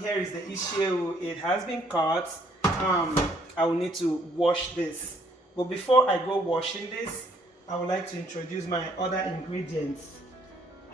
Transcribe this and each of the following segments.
Here is the Isi Ewu. It has been cut. I will need to wash this. But before I go washing this, I would like to introduce my other ingredients.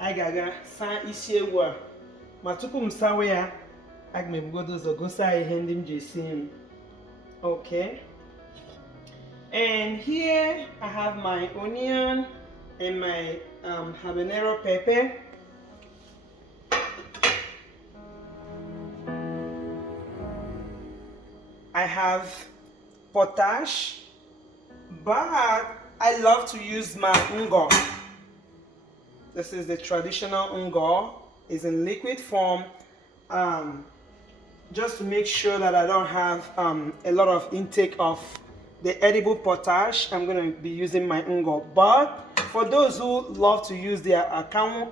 I gaga sa Isi Ewu. Matupu msawe ya. Agmemgodo zogosa ihendim jesim. Okay. And here I have my onion and my habanero pepper. I have potash, but I love to use my ungo. This is the traditional ungo. It's in liquid form, just to make sure that I don't have a lot of intake of the edible potash. I'm going to be using my ungo. But for those who love to use their akamu,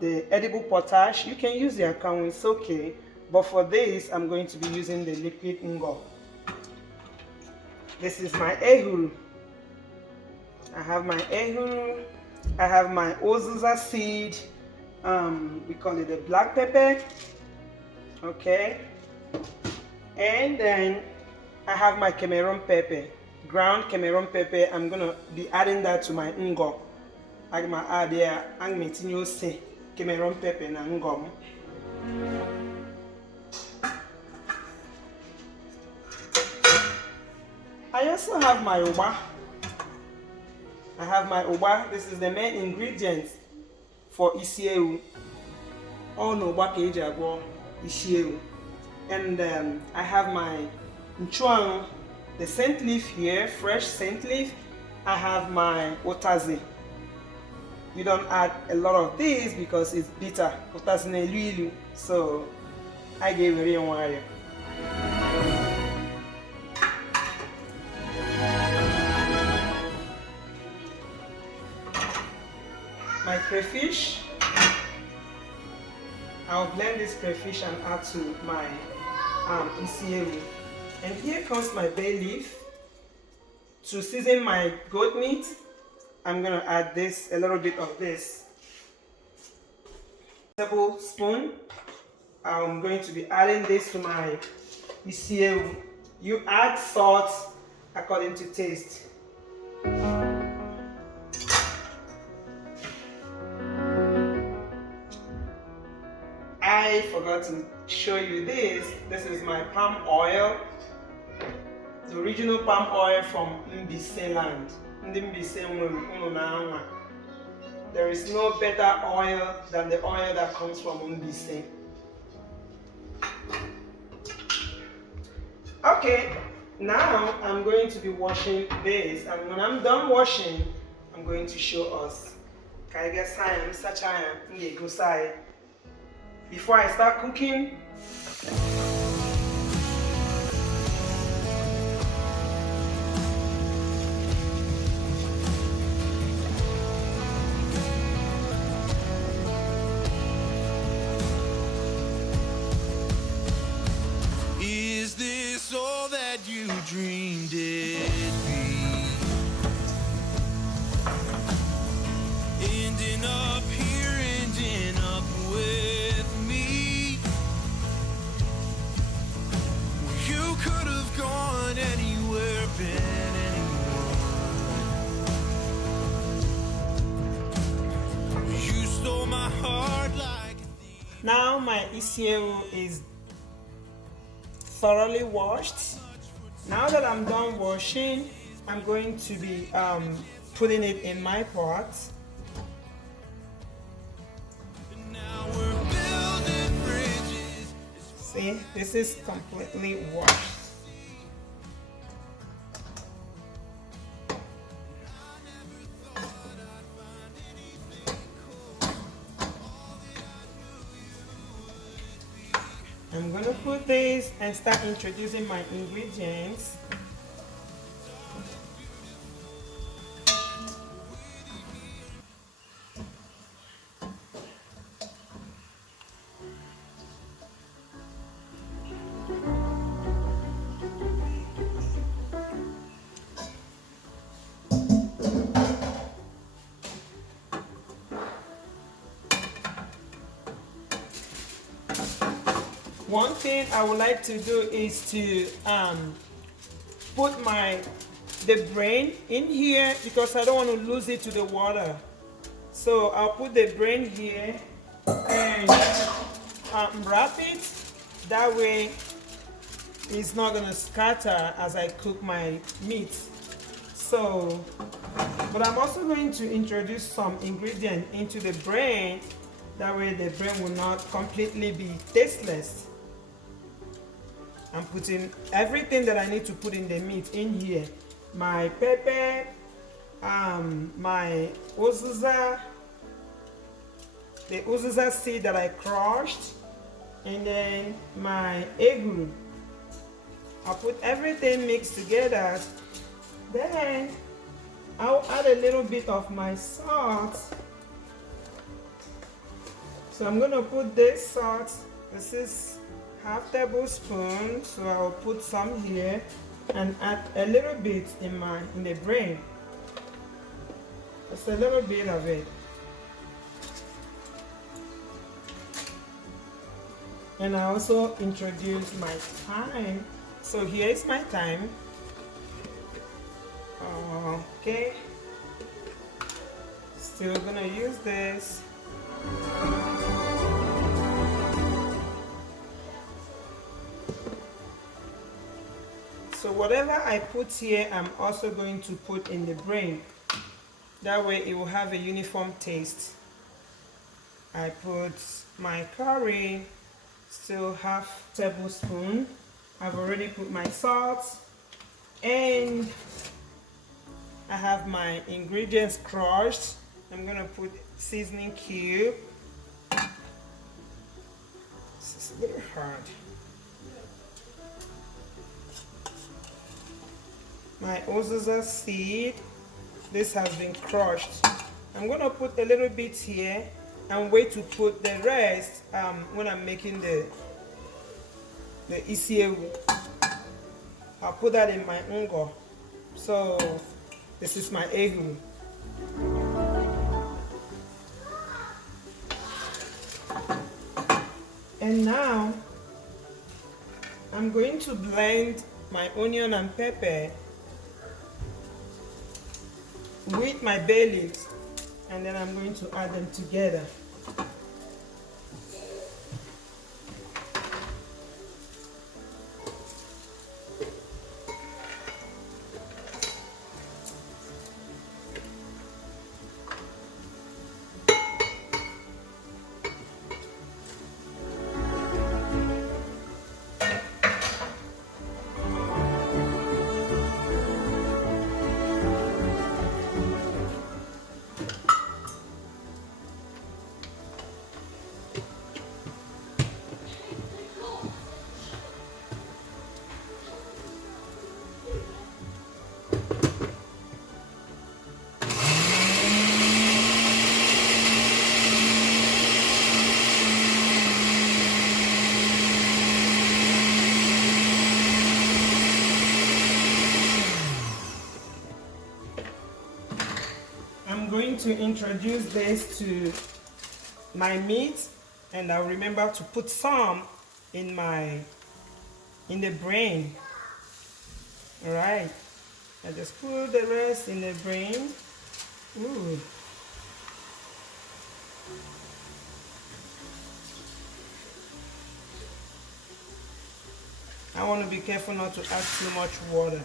the edible potash, you can use the akamu, it's okay. But for this, I'm going to be using the liquid ungo. This is my ehuru. I have my ehuru. I have my ozuza seed. We call it the black pepper. Okay. And then I have my Cameroon pepper, ground Cameroon pepper. I'm gonna be adding that to my ungo. I'm gonna add there. I'm going to use Cameroon pepper and ungo. I also have my uba. I have my uba. This is the main ingredient for Isi Ewu. All no uba keji agwo Isi Ewu. And I have my nchuang, the scent leaf here, fresh scent leaf. I have my otazi. You don't add a lot of this because it's bitter. Otazi na ilu. So I gave it a wire. My crayfish, I'll blend this crayfish and add to my Isi Ewu. And here comes my bay leaf. To season my goat meat, I'm gonna add this, a little bit of this. Tablespoon. I'm going to be adding this to my Isi Ewu. You add salt according to taste. I forgot to show you this. This is my palm oil. The original palm oil from Mbise land. There is no better oil than the oil that comes from Mbise. Okay, now I'm going to be washing this, and when I'm done washing, I'm going to show us. Before I start cooking, is this all that you dreamed it'd be? Ending up here, ending up with me. You could have gone anywhere, been anyone. You stole my heart like a thief. now my Isi Ewu is thoroughly washed. Now that I'm done washing, I'm going to be putting it in my pot. Now we're building bridges. See, this is completely washed. I'm gonna put this and start introducing my ingredients. One thing I would like to do is to put the brain in here because I don't want to lose it to the water. So I'll put the brain here and wrap it. That way it's not gonna scatter as I cook my meat. So, but I'm also going to introduce some ingredient into the brain. That way the brain will not completely be tasteless. I'm putting everything that I need to put in the meat in here. My pepper, my uziza, the uziza seed that I crushed, and then my ewu. I'll put everything mixed together. Then I'll add a little bit of my salt. So I'm gonna put this salt. This is half tablespoon, so I'll put some here and add a little bit in the brain. Just a little bit of it. And I also introduce my thyme. So here is my thyme. Okay. Still gonna use this. So whatever I put here, I'm also going to put in the brain. That way it will have a uniform taste. I put my curry, still half tablespoon. I've already put my salt, and I have my ingredients crushed. I'm gonna put seasoning cube. This is a little hard. My uziza seed, this has been crushed. I'm gonna put a little bit here and wait to put the rest when I'm making the Isi Ewu. I'll put that in my ungo. So this is my ewu. And now I'm going to blend my onion and pepper with my bay leaves, and then I'm going to add them together. I'm going to introduce this to my meat, and I'll remember to put some in the brain. All right, I just put the rest in the brain. Ooh. I want to be careful not to add too much water.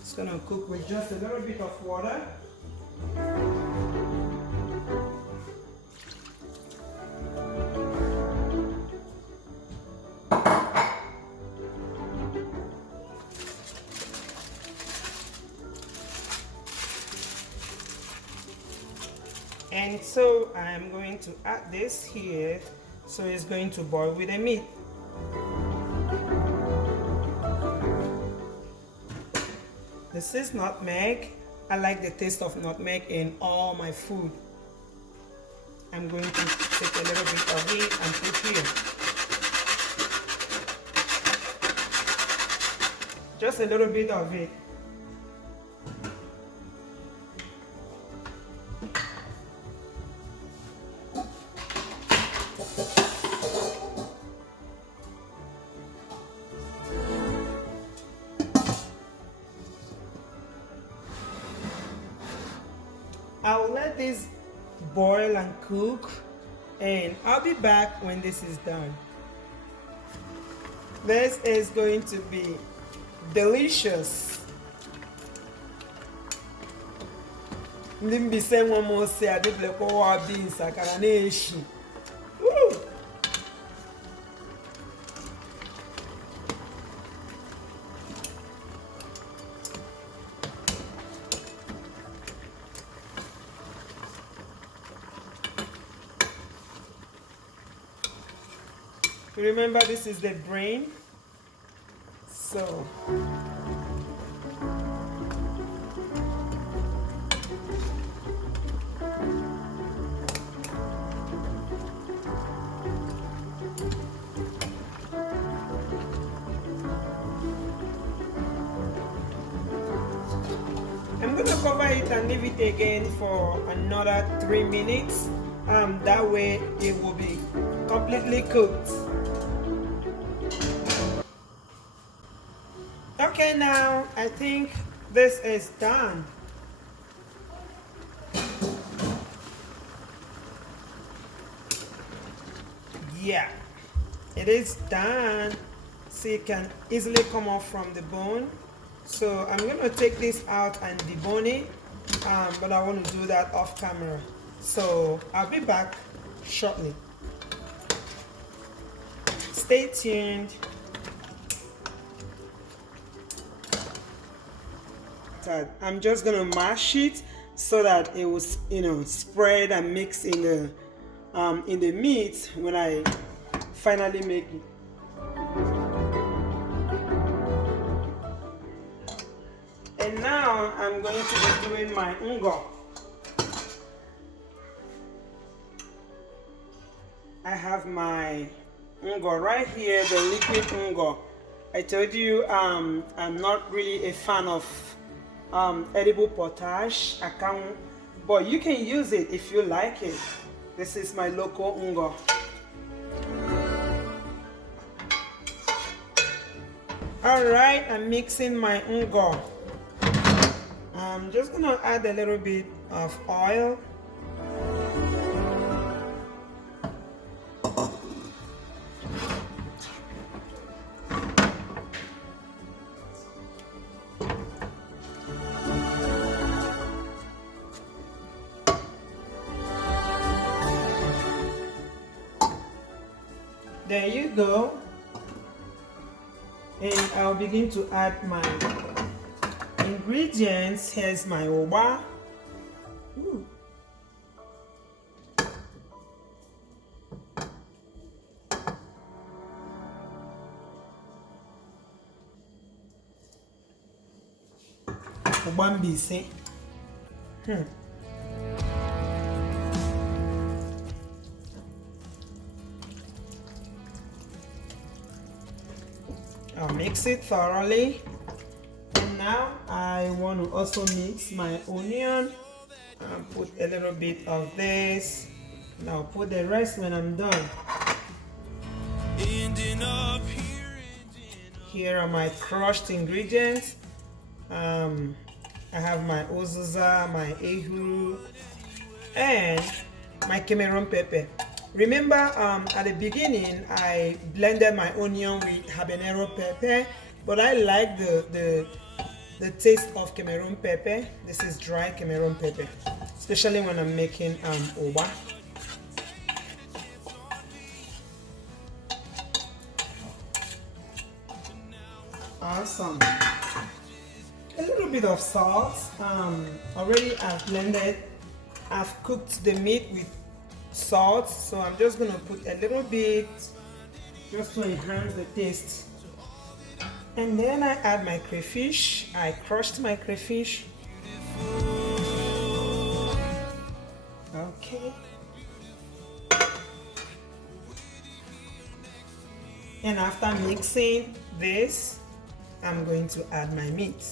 It's gonna cook with just a little bit of water. And so I'm going to add this here, so it's going to boil with the meat. This is nutmeg. I like the taste of nutmeg in all my food. I'm going to take a little bit of it and put here. Just a little bit of it. I'll let this boil and cook, and I'll be back when this is done. This is going to be delicious. Ndimbi say one more say I did like all beans akara na eshi. Woo! Remember, this is the brain. So I'm going to cover it and leave it again for another 3 minutes. That way it will be completely cooked. Okay, now I think this is done. Yeah, it is done. See, it can easily come off from the bone. So I'm going to take this out and debone it, but I want to do that off camera. So I'll be back shortly. Stay tuned. I'm just gonna mash it so that it will, spread and mix in the meat when I finally make it. And now I'm going to be doing my ngo. I have my ngo right here, the liquid ngo. I told you I'm not really a fan of edible potash, but you can use it if you like it. This is my local ngo. Alright, I'm mixing my ngo. I'm just gonna add a little bit of oil. There you go. And I'll begin to add my ingredients. Here's my oba. Ooh. Obambise. I'll mix it thoroughly. And now I want to also mix my onion. I'll put a little bit of this. And I'll put the rest when I'm done. Here are my crushed ingredients. I have my uziza, my ehuru, and my Cameroon pepper. Remember, at the beginning, I blended my onion with habanero pepper, but I like the taste of Cameroon pepper. This is dry Cameroon pepper, especially when I'm making oba. Awesome. A little bit of salt. Already I've blended. I've cooked the meat with salt, so I'm just gonna put a little bit just to enhance the taste. And then I add my crayfish. I crushed my crayfish. Okay. And after mixing this, I'm going to add my meat.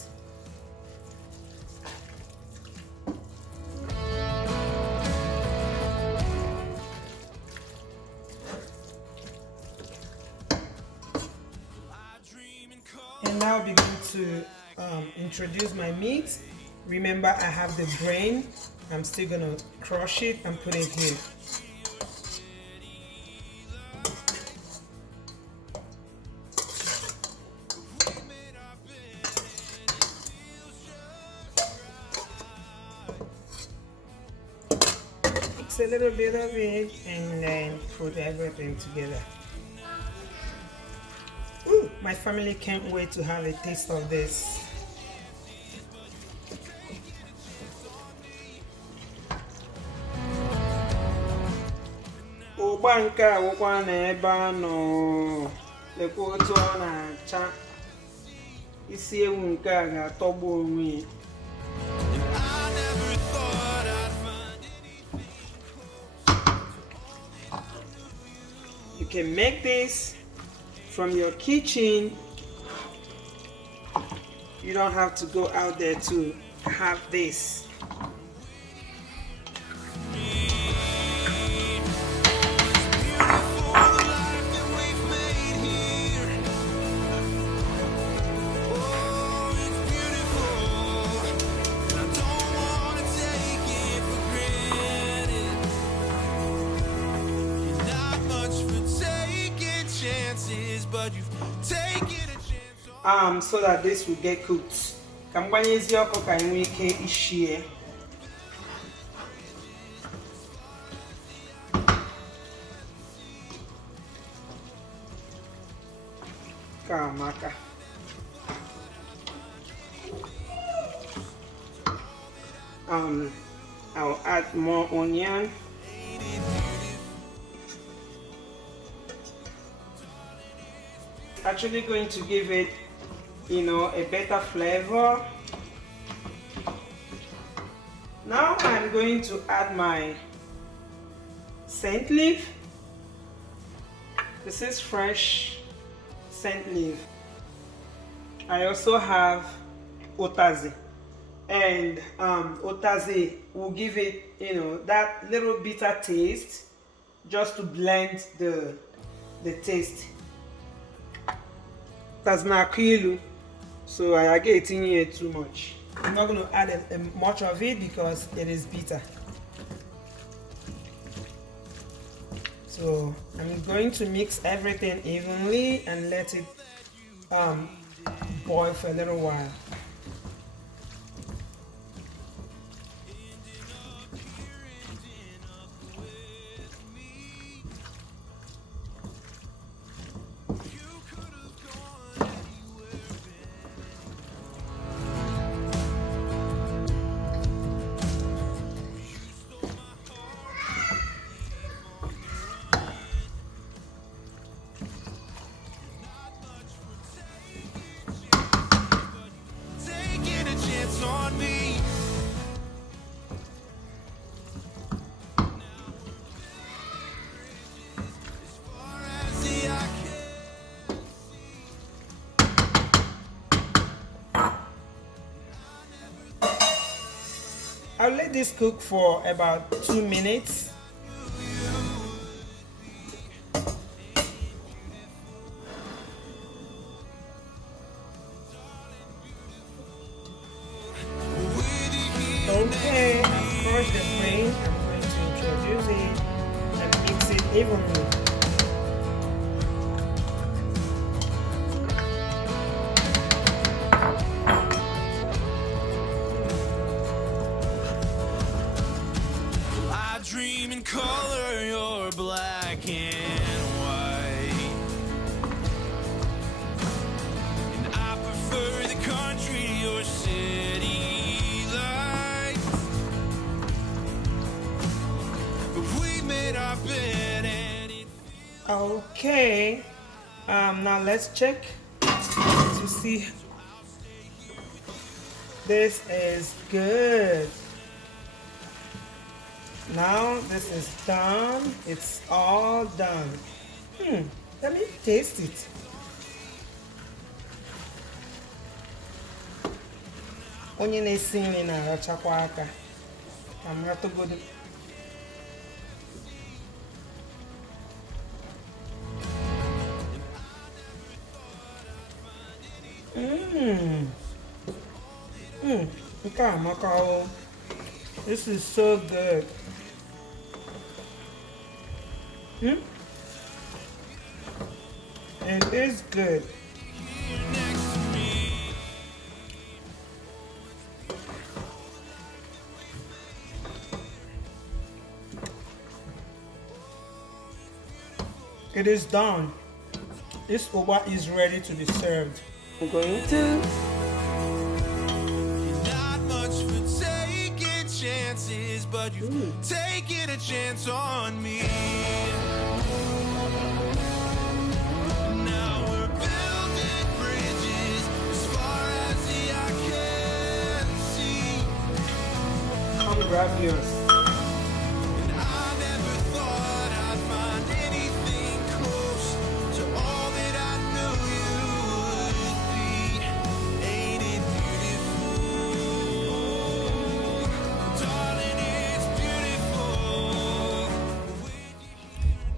And now begin to introduce my meat. Remember, I have the brain. I'm still gonna crush it and put it here. Mix a little bit of it and then put everything together. Ooh, my family can't wait to have a taste of this. Ụgba nke a wụkwa na ebe a nọ lekwa otu ọ na-acha. Isi ewu nke a ga-atọgbu onwe ya. You can make this from your kitchen. You don't have to go out there to have this. So that this will get cooked. Ka m gbanyezi ọkụ ka anyị nwee ike ishie. Ka amaka. I'll add more onion. Actually going to give it, a better flavor. Now I'm going to add my scent leaf. This is fresh scent leaf. I also have otazi, and otazi will give it, that little bitter taste, just to blend the taste. That's makilu, so I get in here too much. I'm not going to add much of it because it is bitter. So I'm going to mix everything evenly and let it boil for a little while. I'll let this cook for about 2 minutes. Okay, I've crushed the grain. I'm going to introduce it and mix it evenly. Dream in color, you're black and white, and I prefer the country, your city lights. But we made our bed and it Okay, now let's check to see. This is good. Now this is done. It's all done. Let me taste it. Onye na-esi nri na-arachakwa aka. Ka m ratụgodu. Nke a amaka o. This is so good. It is good. It is done. This Oba is ready to be served. I'm going to. Not much for taking chances, but you've taken a chance on me. Now we're building bridges as far as the eye can see. Come grab yours. And I never thought I'd find anything close to all that I knew you would be. Ain't it beautiful? Darling, it's beautiful.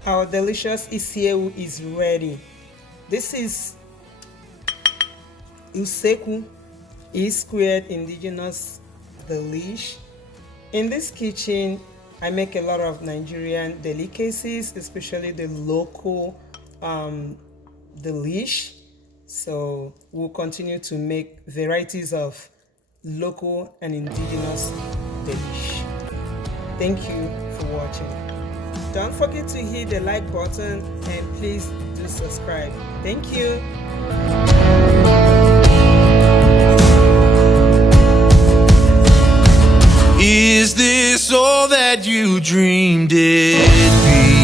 Our delicious Isi Ewu is ready. This is USEKWU, E squared indigenous delish. In this kitchen, I make a lot of Nigerian delicacies, especially the local delish. So we'll continue to make varieties of local and indigenous delish. Thank you for watching. Don't forget to hit the like button and please do subscribe. Thank you. Is this all that you dreamed it'd be?